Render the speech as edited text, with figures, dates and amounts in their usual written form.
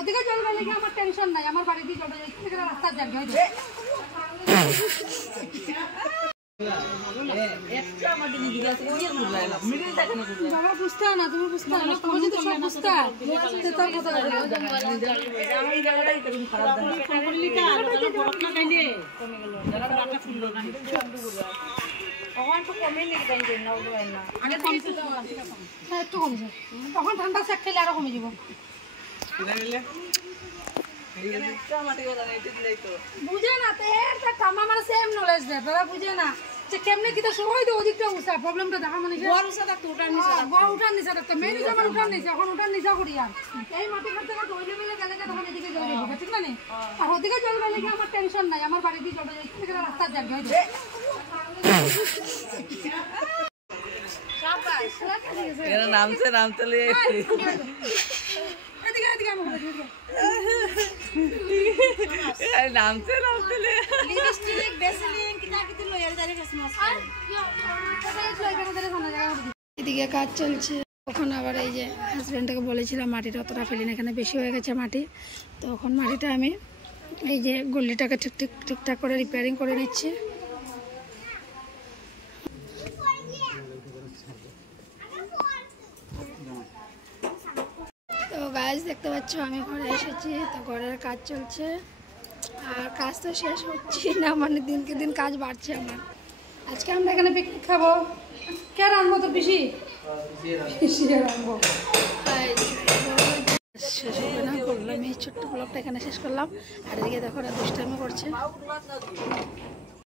ওদিকে জল গেলে কি আমার টেনশন নাই, আমার বাড়ি দিয়ে জল যাই থেকে রাস্তা যাবে হয়তো একটা মাটি দিয়ে গেছে কি করলাম মিডিল দেখে না বাবা বুঝতা না, তুমি বুঝতা না, তুমি যদি সব বুঝতা তে তোর কথা বলে আমি এই জায়গাটাই তুমি খারাপ দাও কমপ্লিটা বড় না গাইলে কমে গেল জায়গাটা রাখা সুন্দর না একটু কমে নিয়ে যাই না ওটা না আগে কমছে হ্যাঁ একটু কমছে তখন ঠান্ডা সেক খেলে আরো কমে যাব বুঝে না তো কামা মানে সেম নলেজ দেয় তারা বুঝে না যে কেমনে কি তো সবাই তো ওদিকটা উঠা প্রবলেমটা দেখা মানে বড় উঠা থাকতো ওটার নিচে বড় উঠার নিচে থাকতো মেন যেমন উঠার নিচে এখন উঠার নিচে করি আর এই মাটি করতে না দইলে মিলে গেলে তখন এদিকে জল যাবে ঠিক না নে আর ওদিকে জল গেলে কি আমার টেনশন নাই, আমার বাড়ি দিয়ে জল যাই থেকে রাস্তা যাবে হয়তো শাবাশ এর নামতে নামতে লে এদিকে এদিকে আমি নামতে নামতে লে লিপস্টিক বেসলিন কিটা কিটা লইয়া যারে ক্রিসমাস এদিকে কাজ চলছে। তখন আবার এই যে হাজবেন্ডকে বলেছিলাম মাটিটা অতটা ফেলিন, এখানে বেশি হয়ে গেছে মাটি, তখন মাটিটা আমি এই যে গলিটাকে ঠিকঠাক করে রিপেয়ারিং করে নিচ্ছি। তো গাছ দেখতে পাচ্ছ আমি ঘরে এসেছি, তো ঘরের কাজ চলছে আর কাজ তো শেষ হচ্ছে না, মানে দিনকে দিন কাজ বাড়ছে আমার। আজকে আমরা এখানে পিকনিক খাবো, কে রানবো তো পিসি রানবো শেষ হবে না, করলাম এই ছোট্ট ব্লগটা এখানে শেষ করলাম। আর এদিকে দেখো দুষ্টামি করছে।